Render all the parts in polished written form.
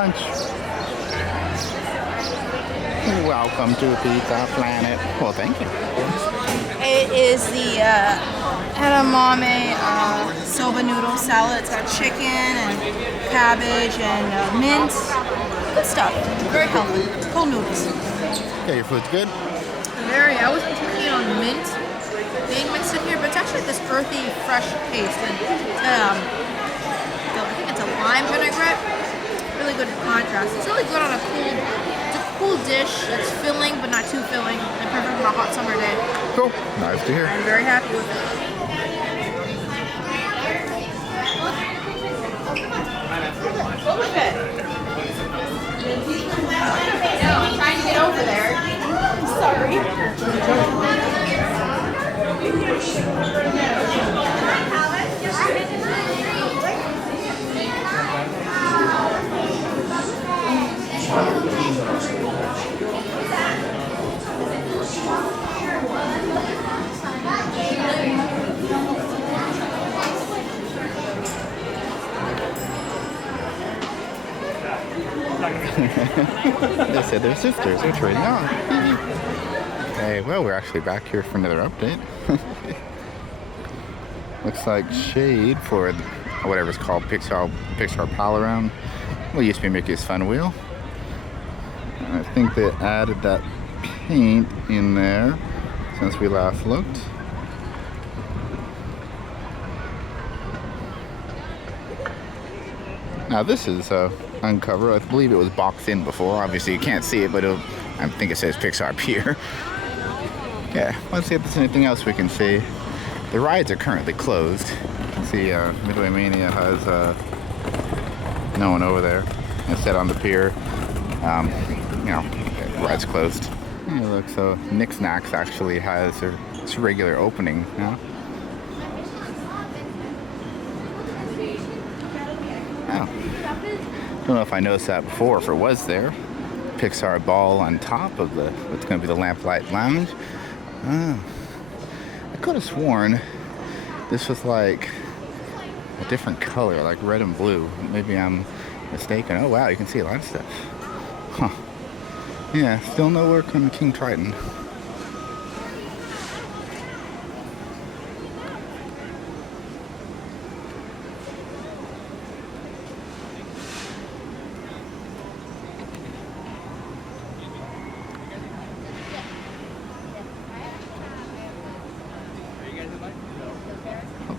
lunch. Welcome to Pizza Planet. Well, thank you. It is the edamame soba noodle salad. It's got chicken and cabbage and mint. Good stuff. Very healthy. Cold noodles. Yeah, your food's good? Very. I wasn't too keen on mint being mixed in here, but it's actually this earthy, fresh taste. And I think it's a lime vinaigrette. Really good contrast. It's really good on a cool dish. It's filling, but not too filling. And perfect on a hot summer day. Cool. Nice to hear. I'm very happy with it. I'm trying to get over there. Sorry. They said they're sisters. They're trading on. Okay, well, we're actually back here for another update. Looks like shade for whatever it's called, Pixar Pal Around. Well, it used to be Mickey's Fun Wheel. And I think they added that paint in there since we last looked. Now this is uncover. I believe it was boxed in before. Obviously you can't see it, but I think it says Pixar Pier. Yeah, let's see if there's anything else we can see. The rides are currently closed. You can see Midway Mania has no one over there. Instead on the pier, you know, the ride's closed. Yeah, look, so Nick Snacks actually has its regular opening now. Don't know if I noticed that before, if it was there. Pixar ball on top of what's going to be the Lamplight Lounge. I could have sworn this was like a different color, like red and blue. Maybe I'm mistaken. Oh wow, you can see a lot of stuff. Huh. Yeah, still no work on King Triton.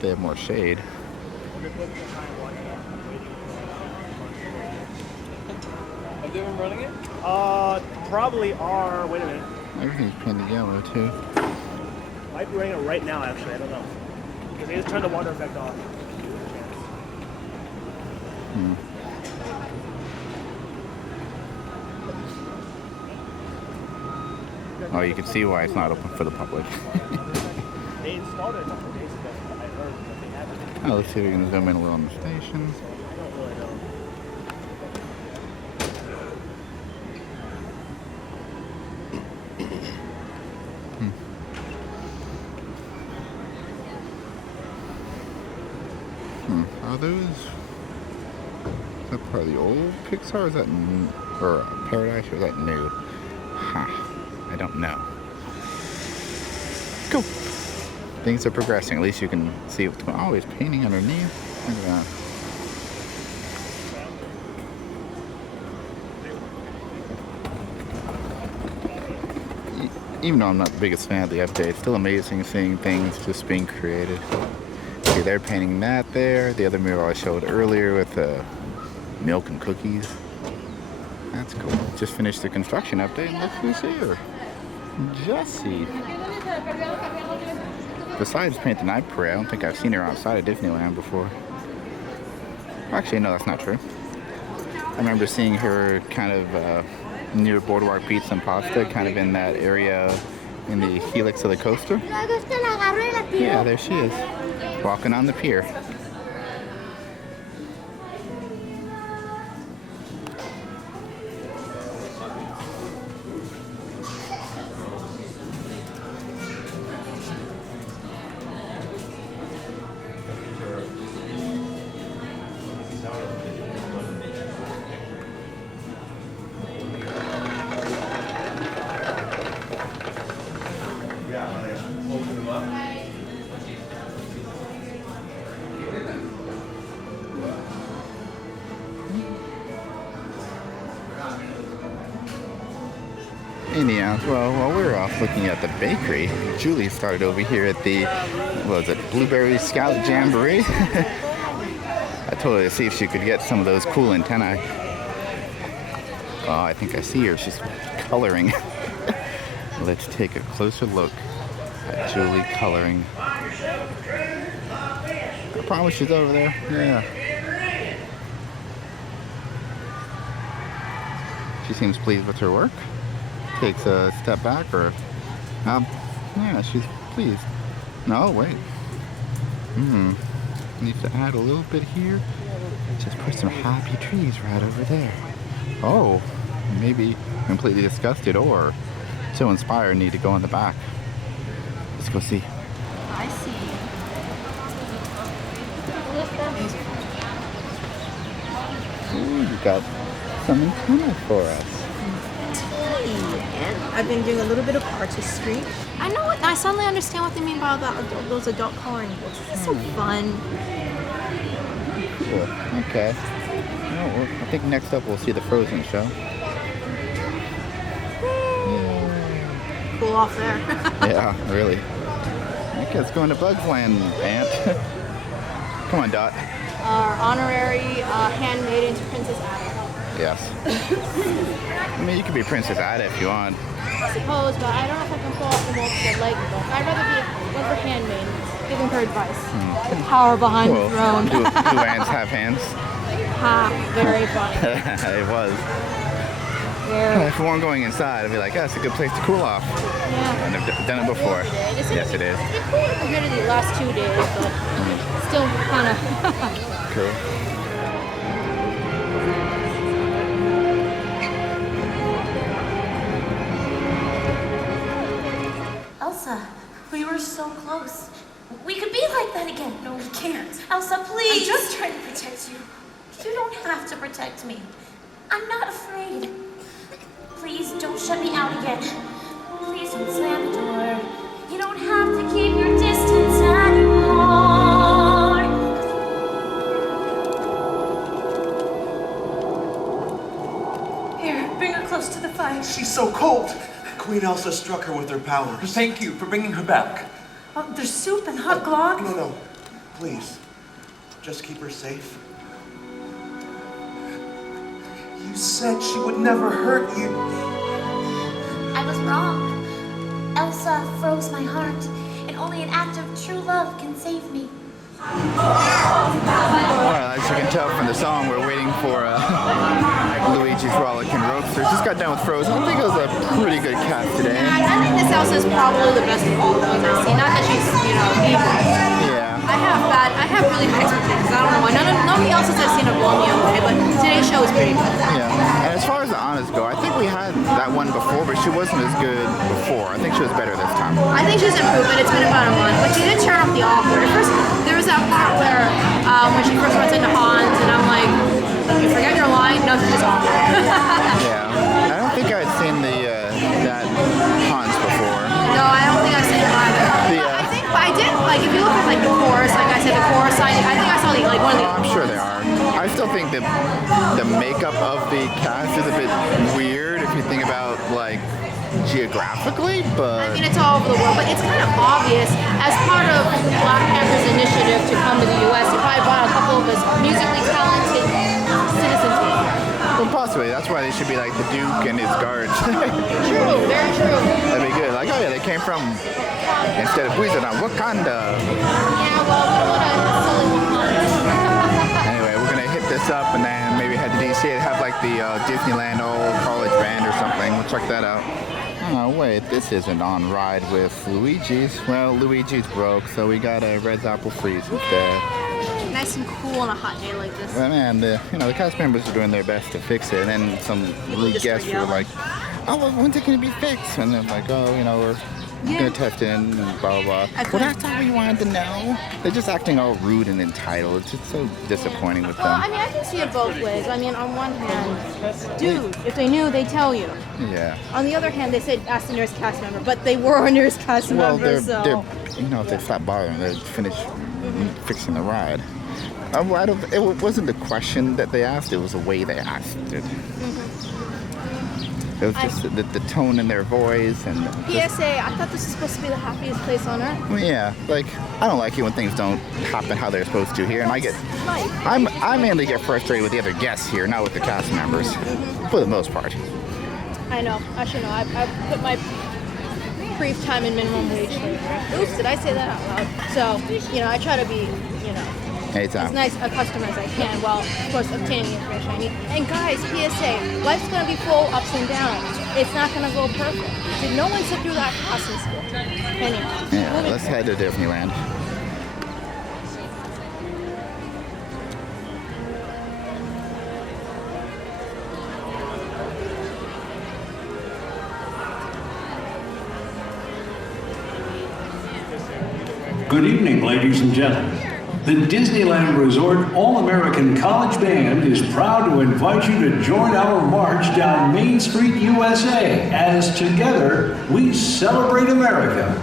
They have more shade. Have they been running it? Probably are. Wait a minute. Everything's painted yellow too. Might be running it right now, actually. I don't know. Because they just turned the water effect off. Oh, you can see why it's not open for the public. They installed it a couple of days ago. I heard that they haven't. Oh, let's see if we can zoom in a little on the station. I don't really know. Are those? Is that part of the old Pixar? Or is that or Paradise? Or is that new? Huh. I don't know. Cool. Things are progressing. At least you can see what's going on. Oh, he's painting underneath. Look at that. Even though I'm not the biggest fan of the update, it's still amazing seeing things just being created. See, they're painting that there. The other mural I showed earlier with milk and cookies. That's cool. Just finished the construction update and look who's here. Jessie. Besides Paint the Night Parade, I don't think I've seen her outside of Disneyland before. Actually, no, that's not true. I remember seeing her kind of near Boardwalk Pizza and Pasta, kind of in that area in the helix of the coaster. Yeah, there she is, walking on the pier. sounds. Well, while we're off looking at the bakery, Julie started over here at the, what was it, Blueberry Scout Jamboree? I told her to see if she could get some of those cool antennae. Oh, I think I see her. She's coloring. Let's take a closer look at Julie coloring. I promise she's over there. Yeah. She seems pleased with her work. Takes a step back, or yeah, she's pleased. No, wait. Needs to add a little bit here. Just put some happy trees right over there. Oh, maybe completely disgusted or so inspired need to go in the back. Let's go see. I see. Ooh, you got some antenna for us. And I've been doing a little bit of artistry. I know what, I suddenly understand what they mean by those adult coloring books. This is so fun. Cool. Okay. Well, I think next up we'll see the Frozen show. Cool off there. Yeah, really. I guess going to Bugs Land, Aunt. Come on, Dot. Our honorary handmaid into Princess Ada. Yes. I mean, you could be Princess Ada if you want. I suppose, but I don't know if I can pull off the multiple leg book. I'd rather be one for handmaid, giving her advice. The power behind the throne. Do ants have hands? Ha, very funny. It was. Very. If we weren't going inside, I'd be like, that's a good place to cool off. Yeah. And I've done it before. Yes, it is. It's cool compared to the last 2 days, but still kind of. Cool. Elsa, we were so close. We could be like that again. No, we can't. Elsa, please. I'm just trying to protect you. You don't have to protect me. I'm not afraid. Please don't shut me out again. Please don't slam the door. You don't have to keep your distance anymore. Here, bring her close to the fire. She's so cold. Queen Elsa struck her with her powers. Thank you for bringing her back. Oh, there's soup and hot glog. No. Please. Just keep her safe. You said she would never hurt you. I was wrong. Elsa froze my heart, and only an act of true love can save me. Well, as you can tell from the song, we're waiting for Luigi's Rollicking Roadsters. Just got done with Frozen. I think it was a pretty good cast today. I think this Elsa is probably the best of all the ones I've seen. Not that she's, evil. Yeah. I have really high expectations. I don't know why. None of the Elsas I've seen have blown me away, but today's show was pretty good. Yeah. And as far as the honors go, I think we had that one before, but she wasn't as good before. I think she was better this time. I think she's improved, but it's been about a month. But she did turn off the awkward. At first, there was that part where when she first runs into Hans, and I'm like, you forget your line? No, she's just awkward. Yeah. I don't think I'd seen that Hans before. No, I don't think I've seen it either. But I did, like, if you look at, like, the chorus, like I said, the chorus line, I think I saw, like, one of the... Oh, I'm sure they are. I still think that the makeup of the cast is a bit weird if you think about, like, geographically, but... I mean, it's all over the world, but it's kind of obvious. As part of Black Panther's initiative to come to the U.S., he probably brought a couple of his musically talented citizens with him. Well, possibly. That's why they should be like the Duke and his guards. True, very true. That'd be good. Like, oh yeah, they came from, instead of Wizard on Wakanda. Yeah, well, we don't want to Anyway, we're going to hit this up and then maybe head to DCA. They have like the Disneyland Old College Band or something. We'll check that out. Oh, wait, this isn't on ride with Luigi's. Well, Luigi's broke, so we got a Red's Apple Freeze instead. Nice and cool on a hot day like this. Well, man, the cast members are doing their best to fix it, and then some guests were like, "Oh, well, when's it gonna be fixed?" And they're like, "Oh, we're gonna test it and blah blah blah." Well, that's all we wanted to know. They're just acting all rude and entitled. It's just so disappointing with them. Well, I mean, I can see it both ways. I mean, on one hand, dude, if they knew, they'd tell you. Yeah. On the other hand, they said ask the nearest cast member, but they were a nearest cast member, so. They're if they stop bothering, they'd finish fixing the ride. It wasn't the question that they asked, it was the way they asked it. It was just the tone in their voice and PSA, I thought this was supposed to be the happiest place on earth. well, yeah, like I don't like it when things don't happen how they're supposed to here, and I mainly get frustrated with the other guests here, not with the cast members, for the most part. I know. Actually, no. I put my brief time in minimum wage labor. Oops, did I say that out loud? So, I try to be, Anytime. as nice a customer as I can while, of course, obtaining the information I need. And guys, PSA, life's going to be full ups and downs. It's not going to go perfect. Did no one sit through that class in school? Anyway. Yeah, let's head to Disneyland. Good evening, ladies and gentlemen. The Disneyland Resort All-American College Band is proud to invite you to join our march down Main Street, USA, as together we celebrate America.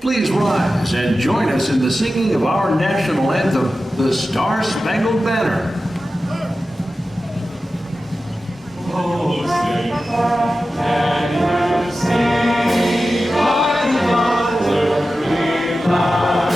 Please rise and join us in the singing of our national anthem, the Star-Spangled Banner. Oh, sing, can you see my thundering light?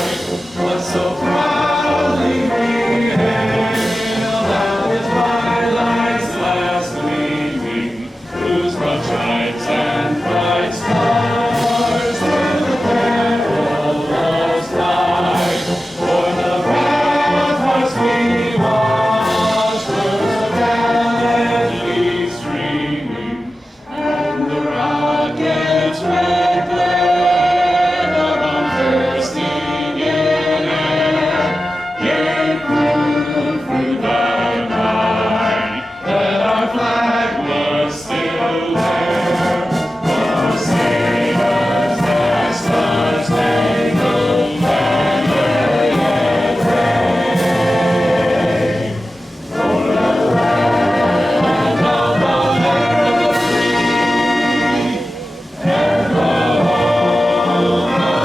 What so proudly we hailed, and with twilight's last gleaming, whose broad stripes and bright stars through the perilous night, o'er the ramparts we watched, were so gallantly streaming, and the rocket's red glare above bursting in air gave proof through the night that our flag was still there. For sailors, that star-spangled banner yet wave o'er the land of the free and the home of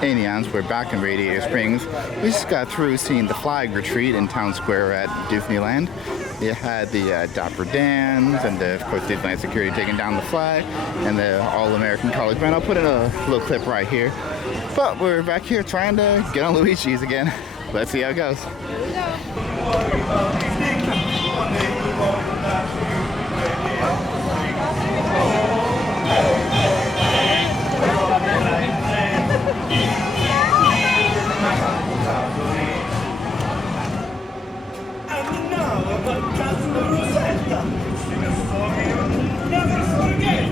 brave. Anions, we're back in Radiator Springs. We just got through seeing the flag retreat in Town Square at Disneyland. You had the Dapper Dans and, of course, Disneyland security taking down the flag and the All-American College Band. I'll put in a little clip right here. But we're back here trying to get on Luigi's again. Let's see how it goes. And now about Cousin Rosetta. Sing a song you'll never forget.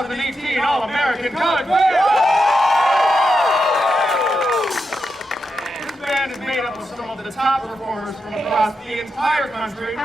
2018 All-American College Band! This band is made up of some of the top performers from across the entire country.